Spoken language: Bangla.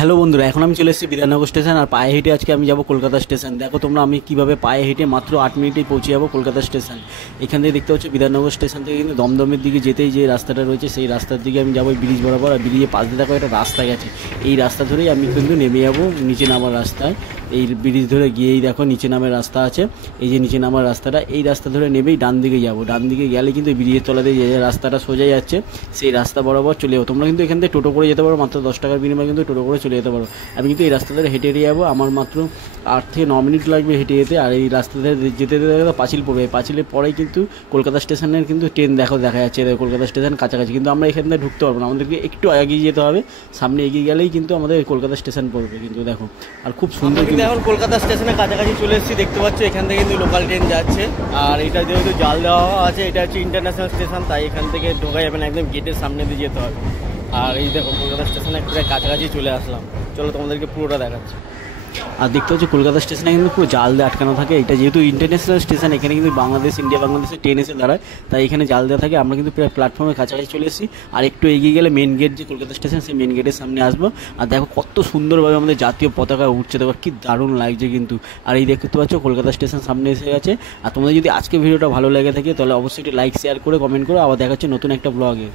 হ্যালো বন্ধুরা, এখন আমি চলে এসেছি বিধাননগর স্টেশন। আর পায়ে হেঁটে আজকে আমি যাব কলকাতা স্টেশন। দেখো তোমরা আমি কীভাবে পায়ে হেঁটে মাত্র 8 মিনিটেই পৌঁছে যাবো কলকাতা স্টেশন। এখান থেকে দেখতে পাচ্ছ বিধাননগর স্টেশন থেকে কিন্তু দমদমের দিকে যেতেই যে রাস্তাটা রয়েছে সেই রাস্তার দিকে আমি যাবো ব্রিজ বরাবর। আর ব্রিজের পাশ দিয়ে দেখো একটা রাস্তা গেছে, এই রাস্তা ধরেই আমি কিন্তু নেমে যাবো নিচে নামার রাস্তায়। এই ব্রিজ ধরে গিয়েই দেখো নিচে নামের রাস্তা আছে, এই যে নিচে নামার রাস্তাটা, এই রাস্তা ধরে নেমেই ডান দিকে যাবো। ডান দিকে গেলে কিন্তু ব্রিজের তলাতে যে রাস্তাটা সোজা যাচ্ছে সেই রাস্তা বরাবর চলে যাবো। তোমরা কিন্তু এখান থেকে টোটো করে যেতে পারো, মাত্র 10 টাকার বিনিময়ে কিন্তু টোটো করে চলে যেতে পারো। আমি কিন্তু এই রাস্তা ধরে হেঁটে হেঁটে যাবো, আমার মাত্র 8 থেকে 9 মিনিট লাগবে হেঁটে যেতে। আর এই রাস্তা ধরে যেতে যেতে পাঁচিল পড়বে, পাঁচিলের পরেই কিন্তু কলকাতা স্টেশনের কিন্তু ট্রেন দেখা যাচ্ছে। কলকাতা স্টেশন কাছাকাছি, কিন্তু আমরা এখান থেকে ঢুকতে পারবো না, আমাদেরকে একটু এগিয়ে যেতে হবে। সামনে এগিয়ে গেলেই কিন্তু আমাদের কলকাতা স্টেশন পড়বে। কিন্তু দেখো আর খুব সুন্দর, কিন্তু এখন কলকাতা স্টেশনের কাছাকাছি চলে এসেছি। দেখতে পাচ্ছ এখান থেকে কিন্তু লোকাল ট্রেন যাচ্ছে। আর এটা যেহেতু জাল দেওয়া আছে, এটা হচ্ছে ইন্টারন্যাশনাল স্টেশন, তাই এখান থেকে ঢোকা যাবে না, একদম গেটের সামনে দিয়ে যেতে হবে। আর এই দেখো কলকাতা স্টেশনে প্রায় কাছাকাছি চলে আসলাম। চলো তোমাদেরকে পুরোটা দেখাচ্ছি। আর দেখতে হচ্ছে কলকাতা স্টেশনে কিন্তু পুরো জাল দিয়ে আটকানো থাকে। এটা যেহেতু ইন্টারন্যাশনাল স্টেশন, এখানে কিন্তু বাংলাদেশ, ইন্ডিয়া বাংলাদেশের ট্রেন এসে দাঁড়ায়, তাই এখানে জাল দেওয়া থাকে। আমরা কিন্তু প্রায় প্ল্যাটফর্মের কাছাকাছি চলে এসেছি। আর একটু এগিয়ে গেলে মেন গেট, যে কলকাতা স্টেশন, সেই মেন গেটের সামনে আসবো। আর দেখো কত সুন্দরভাবে আমাদের জাতীয় পতাকা উঠছে, দেখো কি দারুণ লাগছে কিন্তু। আর এই দেখতে পাচ্ছ কলকাতা স্টেশন সামনে এসে গেছে। আর তোমাদের যদি আজকে ভিডিওটা ভালো লেগে থাকে তাহলে অবশ্যই একটু লাইক, শেয়ার করে কমেন্ট করে। আবার দেখা হচ্ছে নতুন একটা ব্লগে।